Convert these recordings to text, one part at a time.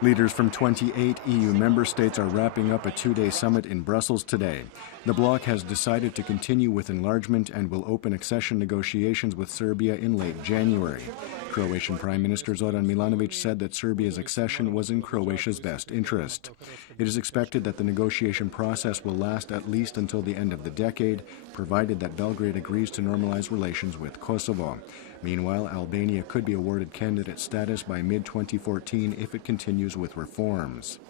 Leaders from 28 EU member states are wrapping up a two-day summit in Brussels today. The bloc has decided to continue with enlargement and will open accession negotiations with Serbia in late January. Croatian Prime Minister Zoran Milanovic said that Serbia's accession was in Croatia's best interest. It is expected that the negotiation process will last at least until the end of the decade, provided that Belgrade agrees to normalize relations with Kosovo. Meanwhile, Albania could be awarded candidate status by mid-2014 if it continues with reforms.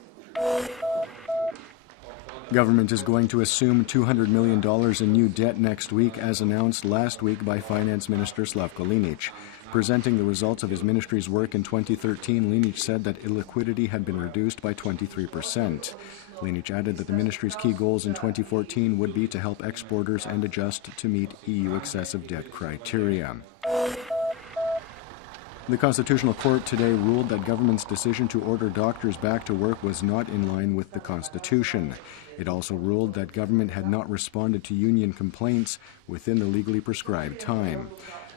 Government is going to assume $200 million in new debt next week, as announced last week by Finance Minister Slavko Linic. Presenting the results of his ministry's work in 2013, Linic said that illiquidity had been reduced by 23%. Linic added that the ministry's key goals in 2014 would be to help exporters and adjust to meet EU excessive debt criteria. The Constitutional Court today ruled that government's decision to order doctors back to work was not in line with the Constitution. It also ruled that government had not responded to union complaints within the legally prescribed time.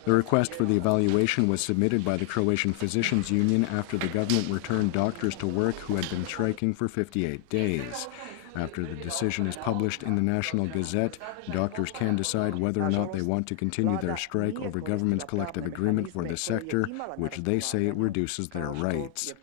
The request for the evaluation was submitted by the Croatian Physicians Union after the government returned doctors to work who had been striking for 58 days. After the decision is published in the National Gazette, doctors can decide whether or not they want to continue their strike over government's collective agreement for the sector, which they say reduces their rights.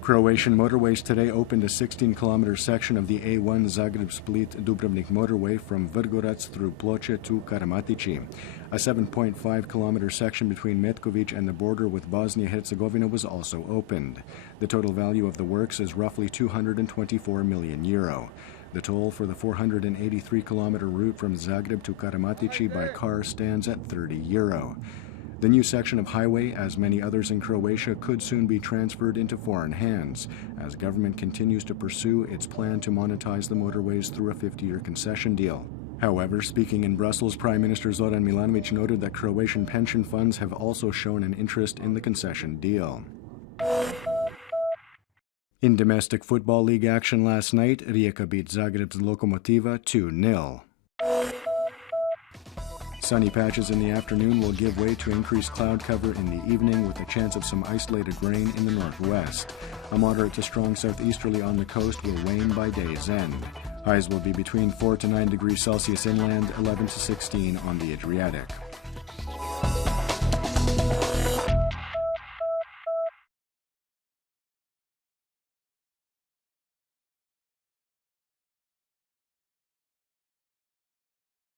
Croatian motorways today opened a 16-kilometer section of the A1 Zagreb-Split-Dubrovnik motorway from Vrgorac through Ploče to Karamatici. A 7.5-kilometer section between Metković and the border with Bosnia-Herzegovina was also opened. The total value of the works is roughly €224 million. The toll for the 483-kilometer route from Zagreb to Karamatici by car stands at €30. The new section of highway, as many others in Croatia, could soon be transferred into foreign hands, as government continues to pursue its plan to monetize the motorways through a 50-year concession deal. However, speaking in Brussels, Prime Minister Zoran Milanovic noted that Croatian pension funds have also shown an interest in the concession deal. In domestic football league action last night, Rijeka beat Zagreb's Lokomotiva 2-0. Sunny patches in the afternoon will give way to increased cloud cover in the evening, with a chance of some isolated rain in the northwest. A moderate to strong southeasterly on the coast will wane by day's end. Highs will be between 4 to 9 degrees Celsius inland, 11 to 16 on the Adriatic.